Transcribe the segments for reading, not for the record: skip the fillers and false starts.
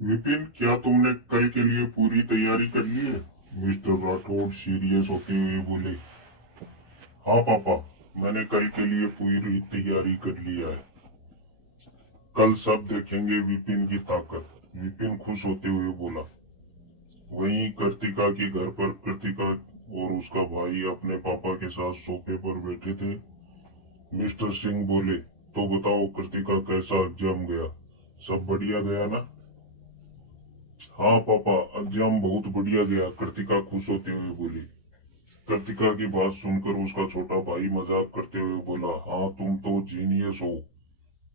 विपिन, क्या तुमने कल के लिए पूरी तैयारी कर ली है? मिस्टर राठौड़ सीरियस होते हुए बोले। हाँ पापा, मैंने कल के लिए पूरी तैयारी कर लिया है। कल सब देखेंगे विपिन की ताकत। विपिन खुश होते हुए बोला। वहीं कृतिका के घर पर कृतिका और उसका भाई अपने पापा के साथ सोफे पर बैठे थे। मिस्टर सिंह बोले, तो बताओ कृतिका, कैसा एग्जाम गया? सब बढ़िया गया ना? हाँ पापा, एग्जाम बहुत बढ़िया गया, कृतिका खुश होते हुए बोली। कृतिका की बात सुनकर उसका छोटा भाई मजाक करते हुए बोला, हाँ तुम तो जीनियस हो।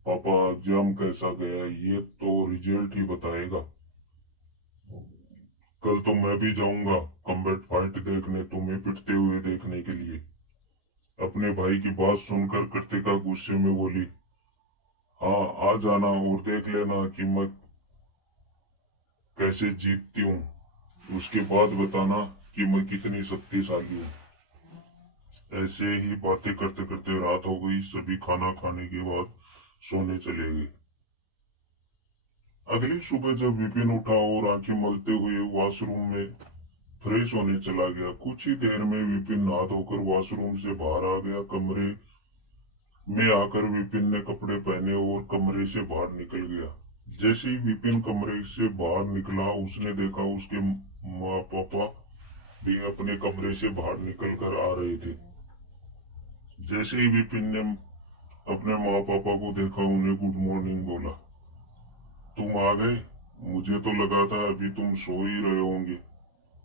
पापा, एग्जाम कैसा गया ये तो रिजल्ट ही बताएगा। कल तो मैं भी जाऊंगा कम्बैट फाइट देखने, तुम्हें पिटते हुए देखने के लिए। अपने भाई की बात सुनकर कृतिका गुस्से में बोली, हाँ आ जाना और देख लेना कि मैं कैसे जीतती हूँ। उसके बाद बताना कि मैं कितनी शक्तिशाली हूँ। ऐसे ही बातें करते करते रात हो गई। सभी खाना खाने के बाद सोने चले गए। अगली सुबह जब विपिन उठा और आंखें मलते हुए वॉशरूम में फ्रेश होने चला गया, कुछ ही देर में विपिन नहा धोकर वॉशरूम से बाहर आ गया। कमरे में आकर विपिन ने कपड़े पहने और कमरे से बाहर निकल गया। जैसे ही विपिन कमरे से बाहर निकला, उसने देखा उसके माँ पापा भी अपने कमरे से बाहर निकल कर आ रहे थे। जैसे ही विपिन ने अपने माँ पापा को देखा, उन्हें गुड मॉर्निंग बोला। तुम आ गए? मुझे तो लगा था अभी तुम सो ही रहे होंगे।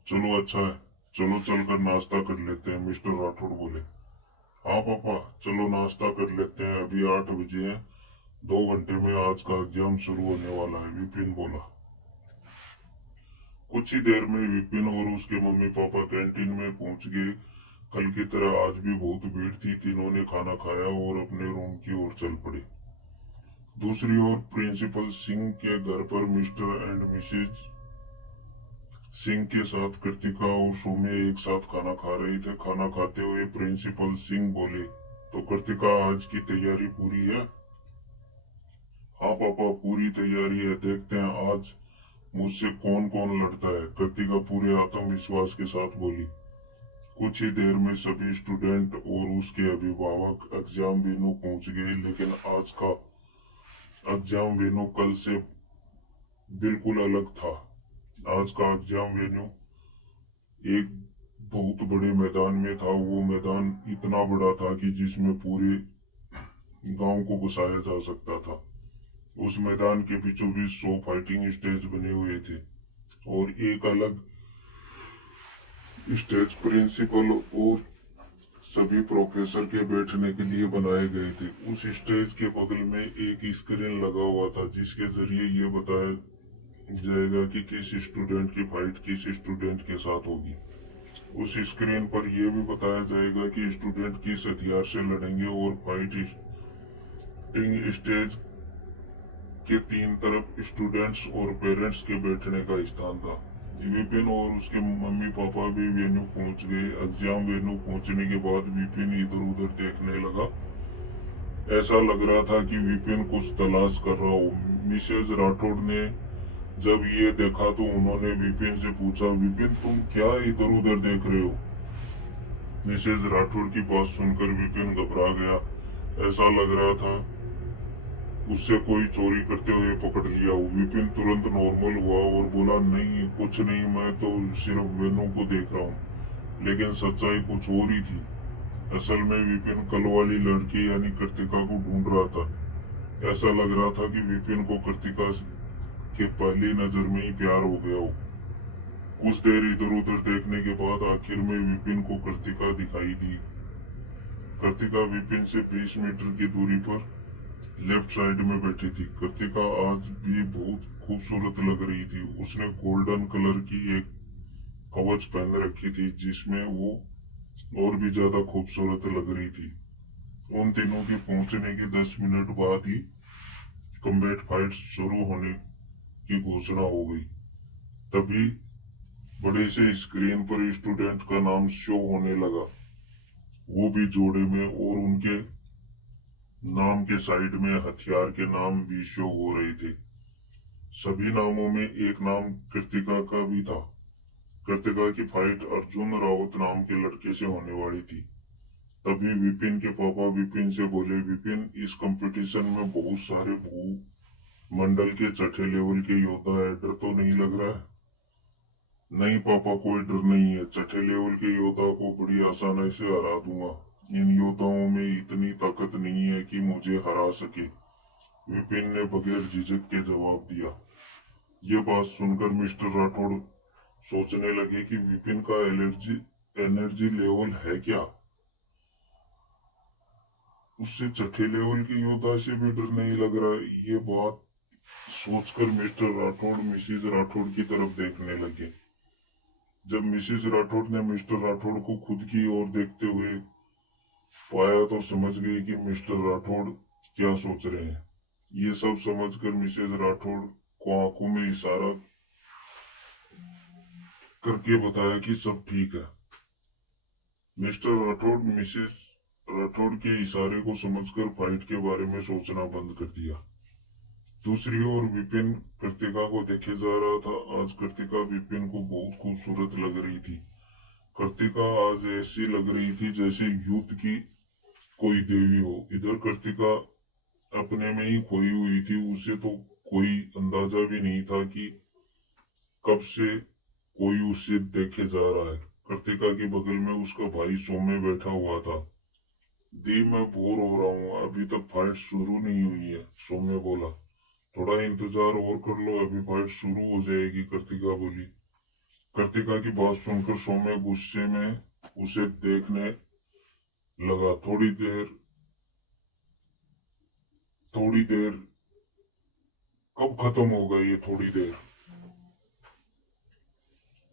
चलो अच्छा है, चलो चलकर नाश्ता कर लेते हैं, मिस्टर राठौड़ बोले। हाँ पापा, चलो नाश्ता कर लेते हैं, अभी 8 बजे हैं। 2 घंटे में आज का एग्जाम शुरू होने वाला है, विपिन बोला। कुछ ही देर में विपिन और उसके मम्मी पापा कैंटीन में पहुंच गए। कल की तरह आज भी बहुत भीड़ थी। तीनों ने खाना खाया और अपने रूम की ओर चल पड़े। दूसरी ओर प्रिंसिपल सिंह के घर पर मिस्टर एंड मिसेज सिंह के साथ कृतिका और सौम्य एक साथ खाना खा रहे थे। खाना खाते हुए प्रिंसिपल सिंह बोले, तो कृतिका, आज की तैयारी पूरी है? हाँ पापा, पूरी तैयारी है, देखते हैं आज मुझसे कौन कौन लड़ता है, कृतिका पूरे आत्मविश्वास के साथ बोली। कुछ ही देर में सभी स्टूडेंट और उसके अभिभावक एग्जाम वेन्यू पहुंच गए, लेकिन आज का एग्जाम वेन्यू कल से बिल्कुल अलग था। आज का एग्जाम वेन्यू एक बहुत बड़े मैदान में था। वो मैदान इतना बड़ा था कि जिसमें पूरे गांव को बसाया जा सकता था। उस मैदान के बीचों बीच 100 फाइटिंग स्टेज बने हुए थे और एक अलग स्टेज प्रिंसिपल और सभी प्रोफेसर के बैठने के लिए बनाए गए थे। उस स्टेज के बगल में एक स्क्रीन लगा हुआ था, जिसके जरिए ये बताया जाएगा कि किस स्टूडेंट की फाइट किस स्टूडेंट के साथ होगी। उस स्क्रीन पर यह भी बताया जाएगा कि स्टूडेंट किस हथियार से लड़ेंगे और फाइटिंग स्टेज के तीन तरफ स्टूडेंट्स और पेरेंट्स के बैठने का स्थान था। विपिन और उसके मम्मी पापा भी वेन्यू पहुंच गए। एग्जाम वेन्यू पहुंचने के बाद विपिन इधर उधर देखने लगा। ऐसा लग रहा था कि विपिन कुछ तलाश कर रहा हो। मिसेज राठौड़ ने जब ये देखा तो उन्होंने विपिन से पूछा, विपिन तुम क्या इधर उधर देख रहे हो? मिसेज राठौड़ की बात सुनकर विपिन घबरा गया। ऐसा लग रहा था उससे कोई चोरी करते हुए पकड़ लिया हो। विपिन तुरंत नॉर्मल हुआ और बोला, नहीं कुछ नहीं, मैं तो सिर्फ वेनू को देख रहा हूँ। लेकिन सच्चाई कुछ और ही थी। असल में विपिन कल वाली लड़की यानी कृतिका को ढूंढ रहा था। ऐसा लग रहा था कि विपिन को कृतिका के पहली नजर में ही प्यार हो गया हो। कुछ देर इधर उधर देखने के बाद आखिर में विपिन को कृतिका दिखाई दी। कृतिका विपिन से 20 मीटर की दूरी पर लेफ्ट साइड में बैठी थी। कृतिका आज भी बहुत खूबसूरत लग रही थी। उसने गोल्डन कलर की एक कवच पहन रखी थी, जिसमें वो और भी ज्यादा खूबसूरत लग रही थी। उन तीनों के पहुंचने के 10 मिनट बाद ही कम्बैट फाइट शुरू होने की घोषणा हो गई। तभी बड़े से स्क्रीन पर स्टूडेंट का नाम शो होने लगा, वो भी जोड़े में, और उनके नाम के साइड में हथियार के नाम भी शो हो रहे थे। सभी नामों में एक नाम कृतिका का भी था। कृतिका की फाइट अर्जुन रावत नाम के लड़के से होने वाली थी। तभी विपिन के पापा विपिन से बोले, विपिन, इस कंपटीशन में बहुत सारे भूमंडल के छठे लेवल के योद्धा है, डर तो नहीं लग रहा है? नहीं पापा, कोई डर नहीं है। छठे लेवल के योद्धा को बड़ी आसानी से हरा दूंगा। इन योद्धाओं में इतनी ताकत नहीं है कि मुझे हरा सके, विपिन ने बगैर झिझक के जवाब दिया। ये बात सुनकर मिस्टर राठौड़ सोचने लगे कि विपिन का एनर्जी लेवल है क्या? उससे छठे लेवल के योद्धा से भी डर नहीं लग रहा। ये बात सोचकर मिस्टर राठौड़ मिसिज राठौड़ की तरफ देखने लगे। जब मिसिज राठौड़ ने मिस्टर राठौड़ को खुद की ओर देखते हुए पाया तो समझ गई कि मिस्टर राठौड़ क्या सोच रहे हैं। ये सब समझकर मिसेज राठौड़ को आंखों में इशारा करके बताया कि सब ठीक है। मिस्टर राठौड़ मिसेज राठौड़ के इशारे को समझकर फाइट के बारे में सोचना बंद कर दिया। दूसरी ओर विपिन कृतिका को देखे जा रहा था। आज कृतिका विपिन को बहुत खूबसूरत लग रही थी। कृतिका आज ऐसी लग रही थी जैसे युद्ध की कोई देवी हो। इधर कृतिका अपने में ही खोई हुई थी। उसे तो कोई अंदाजा भी नहीं था कि कब से कोई उसे देखे जा रहा है। कृतिका के बगल में उसका भाई सौम्य बैठा हुआ था। दी, मैं बोर हो रहा हूँ, अभी तक फाइट शुरू नहीं हुई है, सौम्य बोला। थोड़ा इंतजार और कर लो, अभी फाइट शुरू हो जाएगी, कृतिका बोली। कृतिका की बात सुनकर सौम्य गुस्से में उसे देखने लगा। थोड़ी देर कब खत्म होगा ये थोड़ी देर?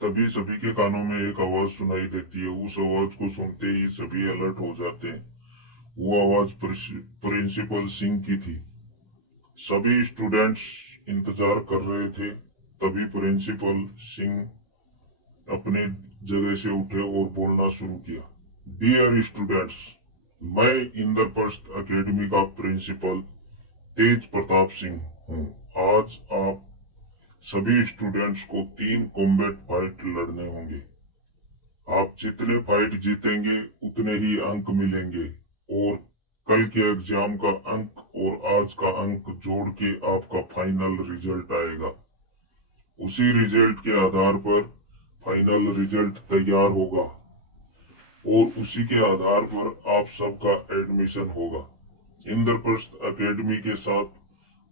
तभी सभी के कानों में एक आवाज सुनाई देती है। उस आवाज को सुनते ही सभी अलर्ट हो जाते हैं। वो आवाज प्रिंसिपल सिंह की थी। सभी स्टूडेंट्स इंतजार कर रहे थे। तभी प्रिंसिपल सिंह अपने जगह से उठे और बोलना शुरू किया। डियर स्टूडेंट्स, मैं इंद्रप्रस्थ एकेडमी का प्रिंसिपल तेज प्रताप सिंह हूँ। आज आप सभी स्टूडेंट्स को 3 कॉम्बैट फाइट लड़ने होंगे। आप जितने फाइट जीतेंगे उतने ही अंक मिलेंगे और कल के एग्जाम का अंक और आज का अंक जोड़ के आपका फाइनल रिजल्ट आएगा। उसी रिजल्ट के आधार पर फाइनल रिजल्ट तैयार होगा और उसी के आधार पर आप सबका एडमिशन होगा। इंद्रप्रस्थ एकेडमी के साथ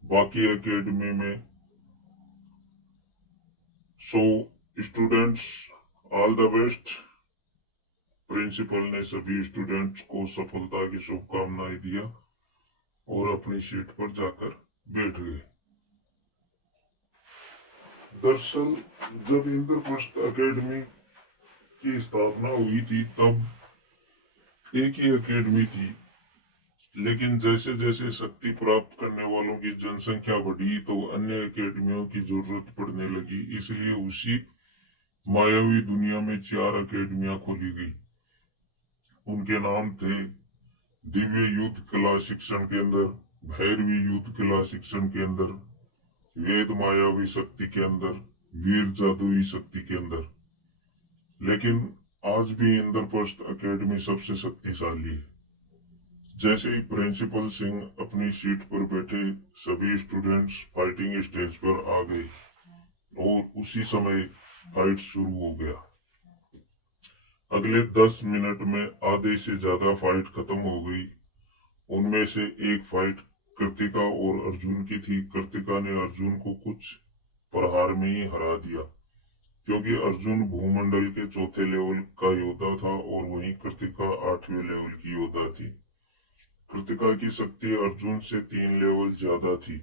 बाकी एकेडमी में। So students, all the best. Principal ने सभी स्टूडेंट्स को सफलता की शुभकामनाएं दिया और अपनी सीट पर जाकर बैठ गए। दरअसल जब इंद्रप्रस्थ एकेडमी की स्थापना हुई थी तब एक ही एकेडमी थी, लेकिन जैसे जैसे शक्ति प्राप्त करने वालों की जनसंख्या बढ़ी तो अन्य एकेडमियों की जरूरत पड़ने लगी। इसलिए उसी मायावी दुनिया में 4 एकेडमियां खोली गई। उनके नाम थे दिव्य युद्ध कला शिक्षण केंद्र, भैरवी युद्ध कला शिक्षण केंद्र, वेद मायावी शक्ति केंद्र, वीर जादुई शक्ति केंद्र। लेकिन आज भी इंद्रप्रस्थ एकेडमी सबसे शक्तिशाली है। जैसे ही प्रिंसिपल सिंह अपनी सीट पर बैठे सभी स्टूडेंट्स फाइटिंग स्टेज पर आ गए और उसी समय फाइट शुरू हो गया। अगले 10 मिनट में आधे से ज्यादा फाइट खत्म हो गई। उनमें से एक फाइट कृतिका और अर्जुन की थी। कृतिका ने अर्जुन को कुछ प्रहार में ही हरा दिया, क्योंकि अर्जुन भूमंडल के 4थे लेवल का योद्धा था और वहीं कृतिका 8वें लेवल की योद्धा थी। कृतिका की शक्ति अर्जुन से 3 लेवल ज्यादा थी,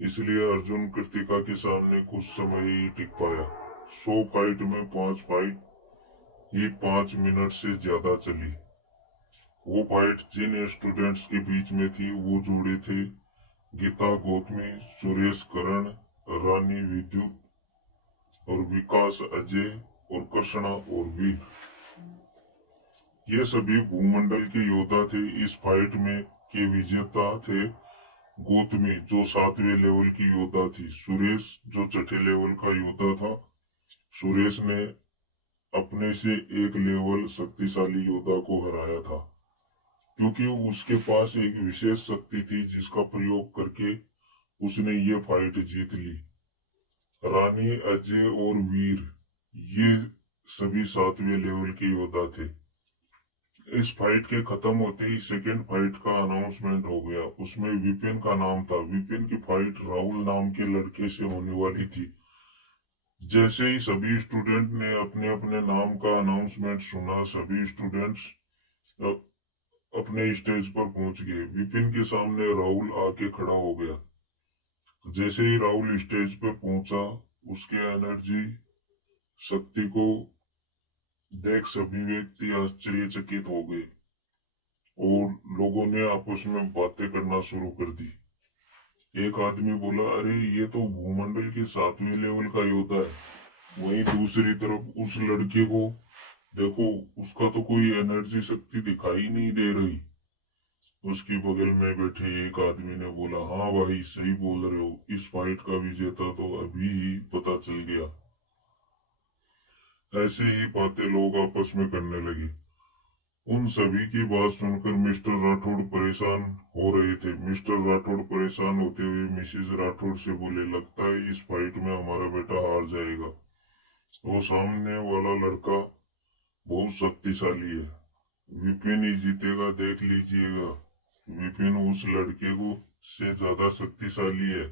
इसलिए अर्जुन कृतिका के सामने कुछ समय ही टिक पाया। 100 फाइट में 5 फाइट ही 5 मिनट से ज्यादा चली। वो फाइट जिन स्टूडेंट्स के बीच में थी वो जोड़े थे गीता गौतमी, सुरेश करण, रानी विद्युत और विकास अजय और कृष्णा और वीर। ये सभी भूमंडल के योद्धा थे। इस फाइट में के विजेता थे गौतमी जो 7वें लेवल की योद्धा थी, सुरेश जो 6ठे लेवल का योद्धा था। सुरेश ने अपने से एक लेवल शक्तिशाली योद्धा को हराया था, क्योंकि उसके पास एक विशेष शक्ति थी जिसका प्रयोग करके उसने ये फाइट जीत ली। रानी, अजय और वीर ये सभी 7वें लेवल के योद्धा थे। इस फाइट के खत्म होते ही सेकेंड फाइट का अनाउंसमेंट हो गया। उसमें विपिन का नाम था। विपिन की फाइट राहुल नाम के लड़के से होने वाली थी। जैसे ही सभी स्टूडेंट ने अपने अपने नाम का अनाउंसमेंट सुना, सभी स्टूडेंट्स अपने स्टेज पर पहुंच गए। विपिन के सामने राहुल आके खड़ा हो गया। जैसे ही राहुल स्टेज पर पहुंचा, उसके एनर्जी शक्ति को देख सभी व्यक्ति आश्चर्यचकित हो गए और लोगों ने आपस में बातें करना शुरू कर दी। एक आदमी बोला, अरे ये तो भूमंडल के 7वें लेवल का योद्धा है। वहीं दूसरी तरफ उस लड़के को देखो, उसका तो कोई एनर्जी शक्ति दिखाई नहीं दे रही। उसके बगल में बैठे एक आदमी ने बोला, हाँ भाई सही बोल रहे हो, इस फाइट का विजेता तो अभी ही पता चल गया। ऐसे ही बातें लोग आपस में करने लगे। उन सभी की बात सुनकर मिस्टर राठौड़ परेशान हो रहे थे। मिस्टर राठौड़ परेशान होते हुए मिसेज राठौड़ से बोले, लगता है इस फाइट में हमारा बेटा हार जाएगा। वो सामने वाला लड़का बहुत शक्तिशाली है, विपिन ही जीतेगा, देख लीजिएगा। विपिन उस लड़के को से ज्यादा शक्तिशाली है,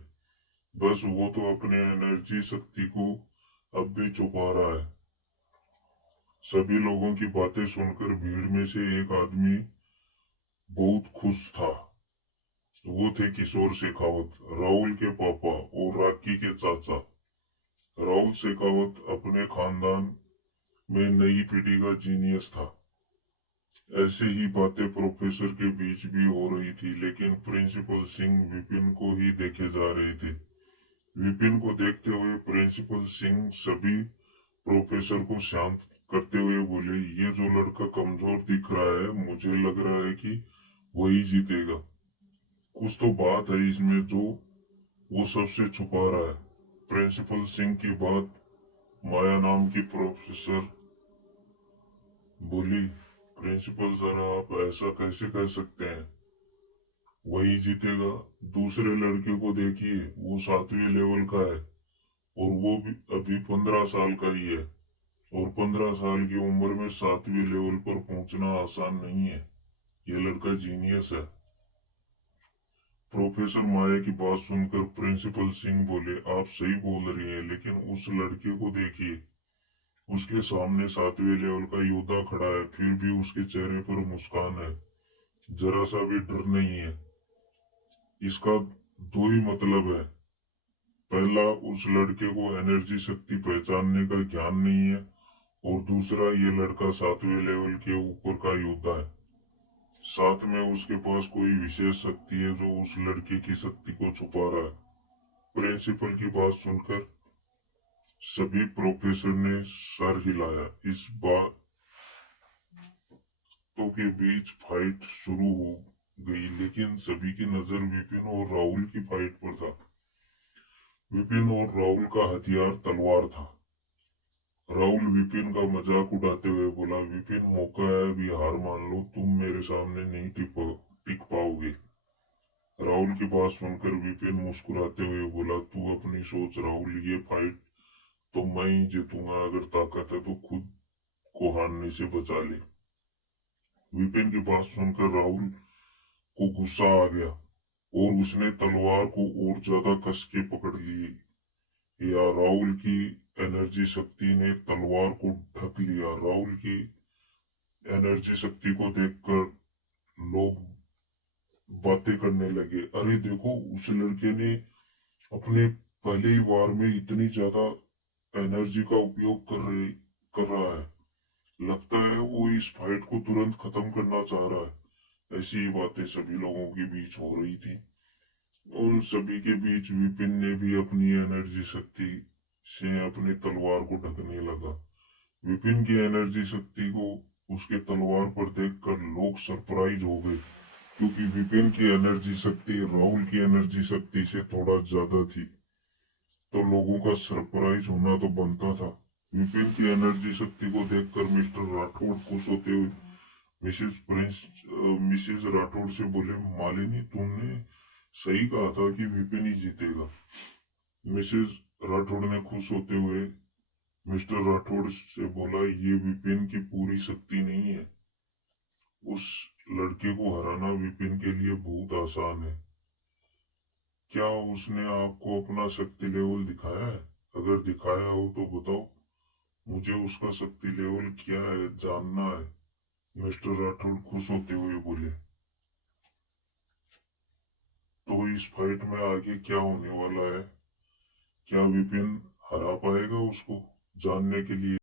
बस वो तो अपने एनर्जी शक्ति को अब भी छुपा रहा है। सभी लोगों की बातें सुनकर भीड़ में से एक आदमी बहुत खुश था। वो थे किशोर शेखावत, राहुल के पापा और राखी के चाचा। राहुल शेखावत अपने खानदान में नई पीढ़ी का जीनियस था। ऐसे ही बातें प्रोफेसर के बीच भी हो रही थी, लेकिन प्रिंसिपल सिंह विपिन को ही देखे जा रहे थे। विपिन को देखते हुए प्रिंसिपल सिंह सभी प्रोफेसर को शांत करते हुए बोले, ये जो लड़का कमजोर दिख रहा है, मुझे लग रहा है कि वही जीतेगा। कुछ तो बात है इसमें जो वो सबसे छुपा रहा है। प्रिंसिपल सिंह की बात माया नाम की प्रोफेसर बोली, प्रिंसिपल सर आप ऐसा कैसे कह सकते हैं, वही जीतेगा। दूसरे लड़के को देखिए, वो 7वें लेवल का है और वो भी अभी 15 साल का ही है, और 15 साल की उम्र में 7वें लेवल पर पहुंचना आसान नहीं है। ये लड़का जीनियस है। प्रोफेसर माया की बात सुनकर प्रिंसिपल सिंह बोले, आप सही बोल रही हैं, लेकिन उस लड़के को देखिए, उसके सामने 7वें लेवल का योद्धा खड़ा है, फिर भी उसके चेहरे पर मुस्कान है, जरा सा भी डर नहीं है। इसका दो ही मतलब है, पहला उस लड़के को एनर्जी शक्ति पहचानने का ज्ञान नहीं है, और दूसरा ये लड़का 7वें लेवल के ऊपर का योद्धा है। साथ में उसके पास कोई विशेष शक्ति है जो उस लड़के की शक्ति को छुपा रहा है। प्रिंसिपल की बात सुनकर सभी प्रोफेसर ने सर हिलाया। इस बातों के बीच फाइट शुरू हो गई, लेकिन सभी की नजर विपिन और राहुल की फाइट पर था। विपिन और राहुल का हथियार तलवार था। राहुल विपिन का मजाक उड़ाते हुए बोला, विपिन मौका है, अभी हार मान लो, तुम मेरे सामने नहीं टिक पाओगे। राहुल की बात सुनकर विपिन मुस्कुराते हुए बोला, तू अपनी सोच राहुल, ये फाइट तो मैं ही जीतूंगा, अगर ताकत है तो खुद को हारने से बचा ले। विपिन की बात सुनकर राहुल को गुस्सा आ गया और उसने तलवार को और ज्यादा कस के पकड़ ली। या राहुल की एनर्जी शक्ति ने तलवार को ढक लिया। राहुल की एनर्जी शक्ति को देखकर लोग बातें करने लगे, अरे देखो उस लड़के ने अपने पहले ही वार में इतनी ज्यादा एनर्जी का उपयोग कर रहा है, लगता है वो इस फाइट को तुरंत खत्म करना चाह रहा है। ऐसी ही बातें सभी लोगों के बीच हो रही थी। उन सभी के बीच विपिन ने भी अपनी एनर्जी शक्ति से अपनी तलवार को ढकने लगा। विपिन की एनर्जी शक्ति को उसके तलवार पर देखकर लोग सरप्राइज हो गए। क्योंकि विपिन की एनर्जी शक्ति राहुल की एनर्जी शक्ति से थोड़ा ज्यादा थी, तो लोगों का सरप्राइज होना तो बनता था। विपिन की एनर्जी शक्ति को देखकर मिस्टर राठौड़ खुश होते हुए मिसेस राठौड़ से बोले, मालिनी तुमने सही कहा था कि विपिन ही जीतेगा। मिसेस राठौड़ ने खुश होते हुए मिस्टर राठौड़ से बोला, ये विपिन की पूरी शक्ति नहीं है। उस लड़के को हराना विपिन के लिए बहुत आसान है। क्या उसने आपको अपना शक्ति लेवल दिखाया है? अगर दिखाया हो तो बताओ, मुझे उसका शक्ति लेवल क्या है जानना है। मिस्टर राठौड़ खुश होते हुए बोले। तो इस फाइट में आगे क्या होने वाला है? क्या विपिन हरा पाएगा उसको? जानने के लिए